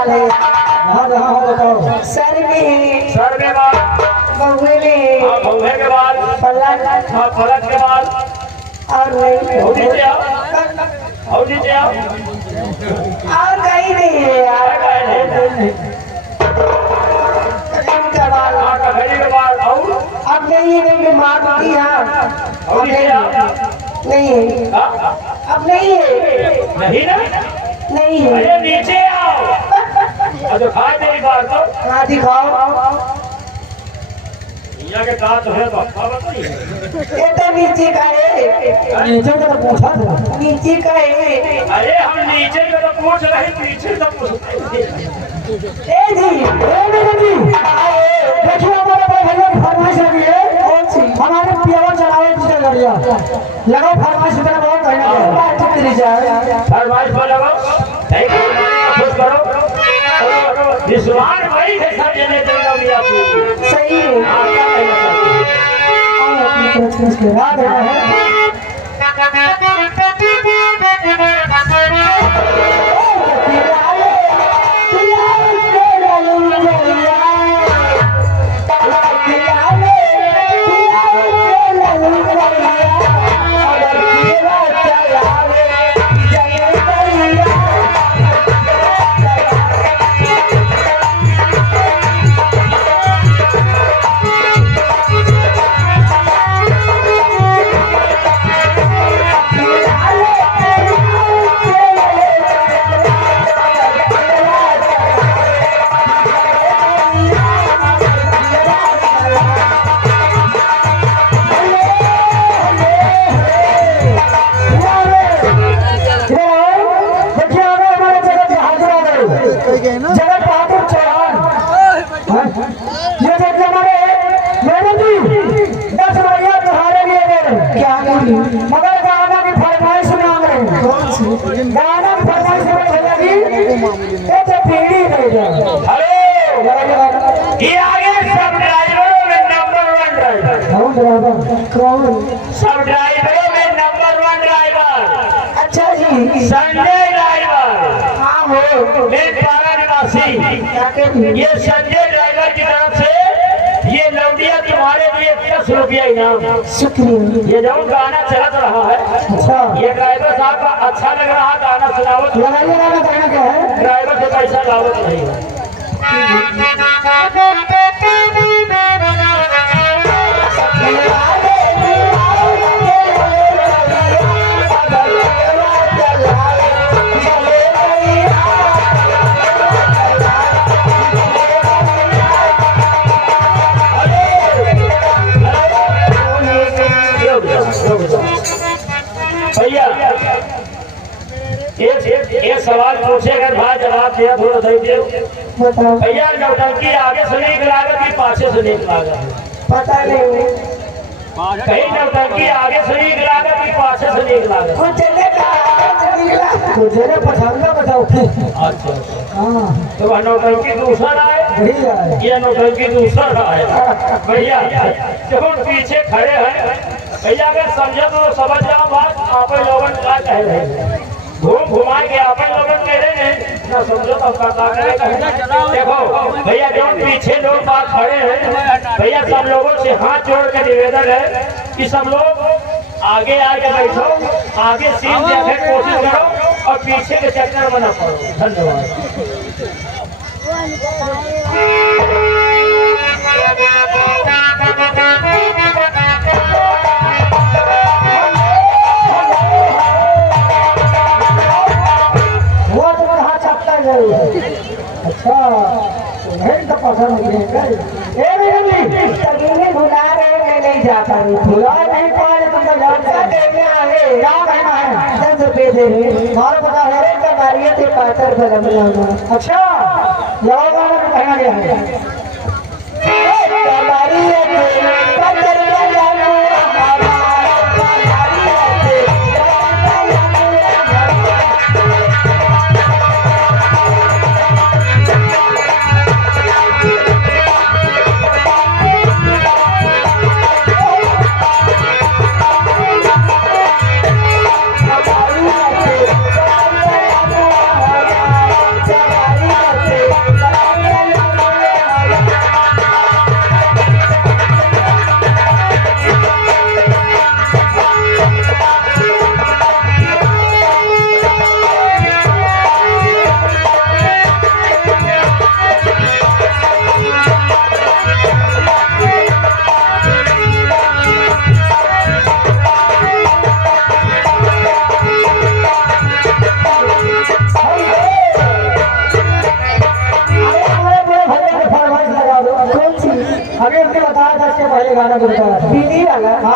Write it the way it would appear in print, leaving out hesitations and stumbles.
बाल है? हाँ हाँ बताओ। सर में सर में बाल, बहुए में बहुए के बाल, पलक फलक के बाल, और नहीं और नीचे आओ, और नीचे आओ, और कहीं नहीं है यार। इनका बाल घड़ी के बाल, और अब नहीं है, नहीं मार दी हाँ। और नीचे आओ, नहीं है, हाँ? अब नहीं है, नहीं ना? नहीं है। अरे नीचे आओ, तो खाए तेरी बात तो हाँ दिखाओ। यहाँ के दांत है तो अच्छा बताइए। ये तो नीचे का है, नीचे का पूछा था। नीचे का है। अरे हम नीचे का तो पूछ रहे, पीछे तो पूछते ए जी देखिए हमारे भाई भैया की फरमाइश लगी है। कौन सी? हमारे पियावा चलावे की गाड़िया लगाओ फरमाइश इतना बहुत कहना फरमाइश पर लगाओ, खुश करो, विश्वास भाई है सब जने देगा भी आपको सही है। आप क्या कहना चाहते हैं? याद है जगत बहादुर चौहान। ये देखिए हमारे मैडम जी 10 रुपया तुम्हारे लिए दे रहे। क्या बोली? मगर गाना की फरमाइश मांग रहे हैं। कौन सी? गाना की फरमाइश में भैया जी एक पीढ़ी दे जाओ। हेलो, ये आगे सब ड्राइवरों में नंबर 1 ड्राइवर, कौन ड्राइवर? कौन? सब ड्राइवरों में नंबर 1 ड्राइवर अच्छा जी। संजय ड्राइवर, हाँ हो। मेरे पारा निवासी। क्या कहती? ये संजय ड्राइवर की तरफ से ये लौटिया तुम्हारे लिए 10 रुपया इनाम। शुक्रिया। ये जो गाना चलत रहा है, अच्छा ये ड्राइवर साहब का अच्छा लग रहा गाना सुनावत, लगाइए गाना कहना क्या है? ड्राइवर से पैसा लावत नहीं है। भैया एक सवाल पूछेगा, भाई जवाब दिया थोड़ा सही दे। बताओ। भैया नौटंकी आगे से नीक लागत कि पाछे से नीक लागत? पता नहीं। कहीं नौटंकी आगे से नीक लागत कि पाछे से नीक लागत? वो चले का तो जरा पछाड़ना बताओ। अच्छा, हाँ तो वह नौटंकी दूसरा है, बढ़िया है। ये नौटंकी दूसरा है। भैया जब हम पीछे खड़े हैं, भैया अगर समझो तो समझ जाओ बात, आप लोगन क्या कह रहे हैं, घूम घुमा के आप लोगन कह रहे हैं ना, समझो तो देखो भैया जो पीछे लोग बात खड़े हैं, भैया सब लोगों से हाथ जोड़ के निवेदन है कि सब लोग आगे आके बैठो, आगे सीन देखने की कोशिश करो और पीछे के चक्कर में न पड़ो। धन्यवाद। वो तो कहाँ चपटा गए? अच्छा नहीं तो पसंद नहीं है। ए मेरी तभी भुला रहे, मैं नहीं जा पाई। भुला नहीं पाए तुमको याद क्या कर देने आवे? क्या कहना है? 10 रुपए दे रहे। तुम्हारा पता है? अरे कबाड़ियों के पातर बना बनाना। अच्छा जाओ गाना में कहना क्या है? कबाड़ियों के पातर बनाना हमारा, कबाड़ियों के पातर बनाना। गाना गुनगुना बीनी वाला